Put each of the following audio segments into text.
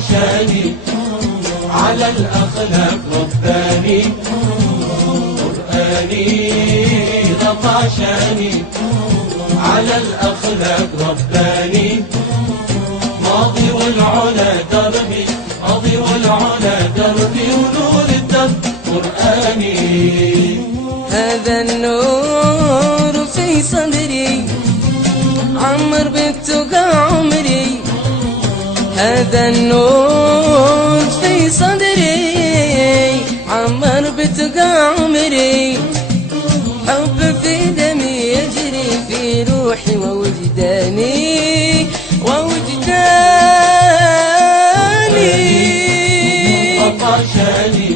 عشاني على الأخلاق رباني، قرآني غطى عشاني على الأخلاق رباني، ماضي والعلا دربي، ماضي والعلا دربي، ونور الدرب قرآني. هذا النور في صدري عمر بالتقى عمري، هذا النور في صدري عمر بالتقى عمري، حب في دمي يجري في روحي ووجداني عشاني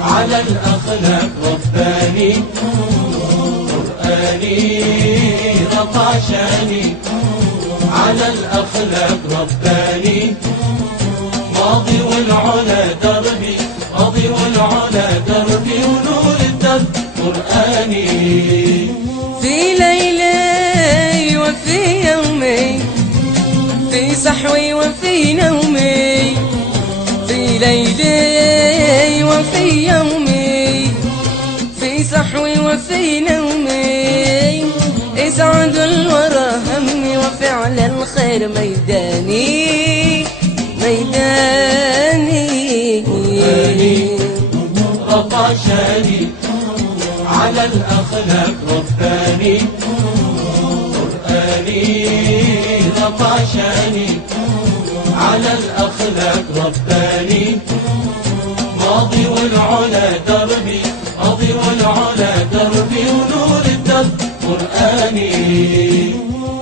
على الأخلاق رباني، قرآني غطى عشاني على الأخلاق رباني، ماضي والعلا دربي، ماضي والعلا دربي، ونور الدرب قرآني. في ليلي وفي يومي، في صحوي وفي نومي، في ليلي وفي يومي، في صحوي وفي نومي، يسعد الورى همي وفعل الخير ميداني ميداني. قرآني غطى عشاني على الأخلاق رباني، قرآني غطى عشاني على الأخلاق رباني، ماضي والعلا دربي، ماضي والعلا دربي، ونور الدرب قرآني.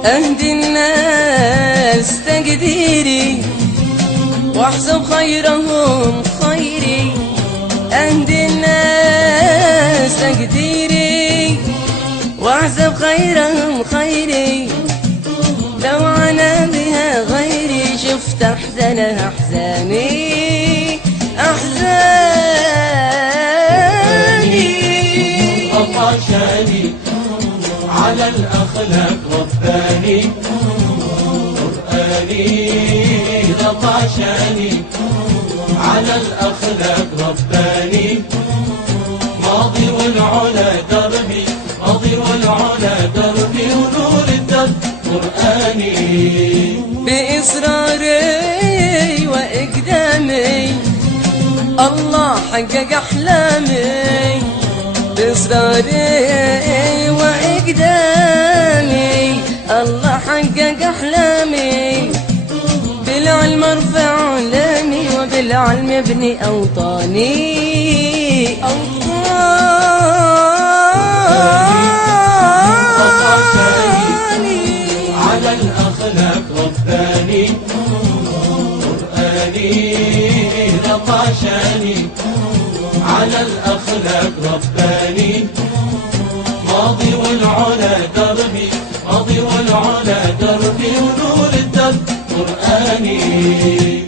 أهدي الناس تقديري واحسب خيرهم خيري، أهدي الناس تقديري واحسب خيرهم خيري، لو عنا بها غيري شفت أحزانها أحزاني أحزاني. عشاني على الأخلاق رباني، قرآني غطى عشاني على الأخلاق رباني، ماضي والعلا دربي، ماضي والعلا دربي، ونور الدرب قرآني. بإصراري وإقدامي الله حقق أحلامي، بإصراري وإقدامي الله حقق أحلامي، بالعلم ارفع علامي وبالعلم ابني أوطاني على الأخلاق رباني، قرآني غطى عشاني على الأخلاق رباني، ماضي والعلا دربي، ماضي والعلا دربي، ونور الدرب قرآني.